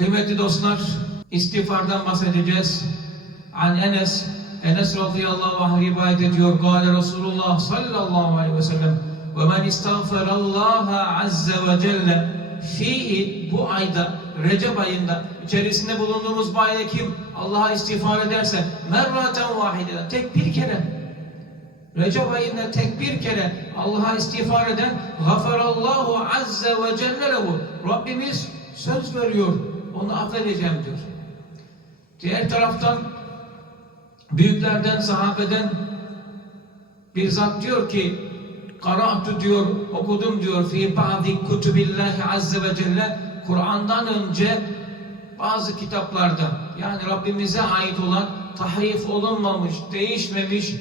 Kıymetli dostlar, istiğfardan bahsedeceğiz. An Enes, Enes radıyallahu anh rivayet ediyor. Kale Resulullah sallallahu aleyhi ve sellem ve men istağferallaha azze ve celle fihi bu ayda Recep ayında içerisinde bulunduğumuz bu ayda kim Allah'a istiğfar ederse merraten vahide tek bir kere Recep ayında tek bir kere Allah'a istiğfar eden gafarallahu azze ve celle lehu Rabbimiz söz veriyor onu affedeceğim diyor. Diğer taraftan büyüklerden, sahabeden bir zat diyor ki Kara'tu diyor, okudum diyor fi ba'di kutubillahi azze ve celle Kur'an'dan önce bazı kitaplarda yani Rabbimize ait olan tahrif olunmamış, değişmemiş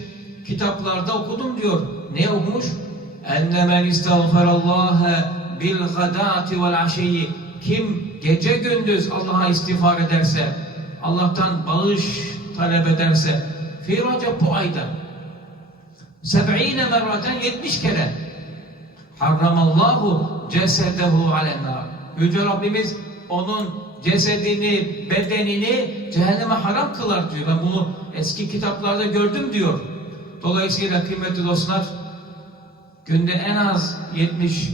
kitaplarda okudum diyor. Ne okumuş? Enne men istağfarallaha bil gadati vel aşiyyi kim gece gündüz Allah'a istiğfar ederse, Allah'tan bağış talep ederse, fi Recep bu ayda, seb'ine merraten 70 kere, harramallahu cesedehu alennar. Yüce Rabbimiz onun cesedini, bedenini cehenneme haram kılar diyor. Ben bunu eski kitaplarda gördüm diyor. Dolayısıyla kıymetli dostlar, günde en az 70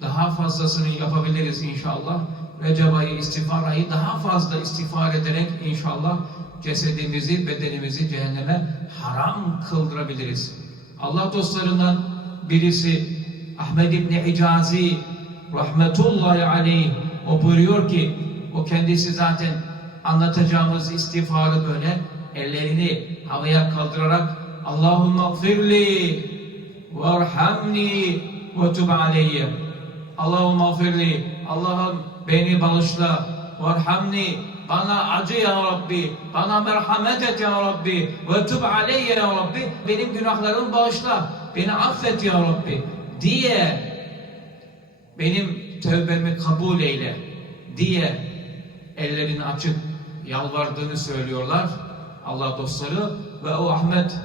daha fazlasını yapabiliriz inşallah. Recep ayı istiğfar ayı daha fazla istiğfar ederek inşallah cesedimizi, bedenimizi cehenneme haram kıldırabiliriz. Allah dostlarından birisi Ahmed İbni Hicazi rahmetullahi aleyh o buyuruyor ki o kendisi zaten anlatacağımız istiğfarı böyle ellerini havaya kaldırarak Allahümme gfirli varhamni ve tub aleyye Allahümme gfirli Allah'ım beni bağışla varhamni bana acı ya Rabbi bana merhamet et ya Rabbi ve tub aleyye ya Rabbi benim günahlarımı bağışla beni affet ya Rabbi diye benim tövbemi kabul eyle diye ellerini açıp yalvardığını söylüyorlar Allah dostları. Ve o Ahmet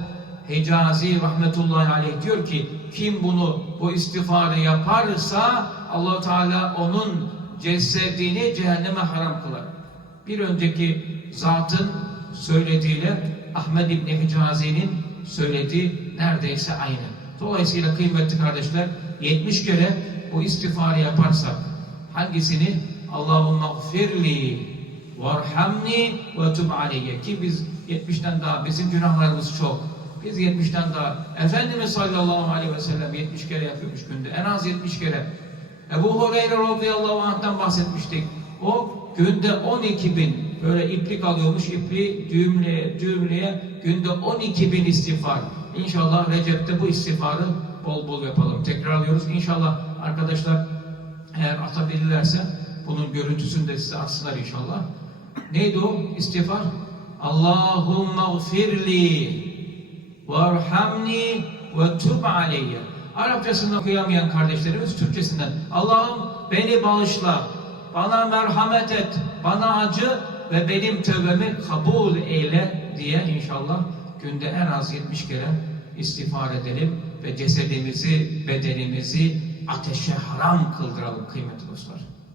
Hicazi rahmetullahi aleyh diyor ki kim bunu bu istiğfarı yaparsa allah Teala onun cesedini cehenneme haram kılar. Bir önceki zatın söylediğiyle Ahmed İbni Hicazi'nin söylediği neredeyse aynı. Dolayısıyla kıymetli kardeşler 70 kere bu istiğfarı yaparsak hangisini? Allahümme gfirli varhamni ve tub ki biz 70'ten daha bizim günahlarımız çok. Biz 70'ten daha Efendimiz sallallahu aleyhi ve sellem 70 kere yapıyormuş günde. En az 70 kere. Ebu Hureyre radıyallahu anh'tan bahsetmiştik. O günde 12 bin böyle iplik alıyormuş. ipliği düğümleye, düğümleye günde 12 bin istiğfar. İnşallah Recep'te bu istiğfarı bol bol yapalım. Tekrarlıyoruz. İnşallah arkadaşlar eğer atabilirlerse bunun görüntüsünü de size atsınlar inşallah. Neydi o istiğfar? Allahümme gfirli varhamni ve tub aleyye. Arapçasını okuyamayan kardeşlerimiz Türkçesinden Allah'ım beni bağışla, bana merhamet et, bana acı ve benim tövbemi kabul eyle diye inşallah günde en az 70 kere istiğfar edelim ve cesedimizi, bedenimizi ateşe haram kıldıralım kıymetli dostlar.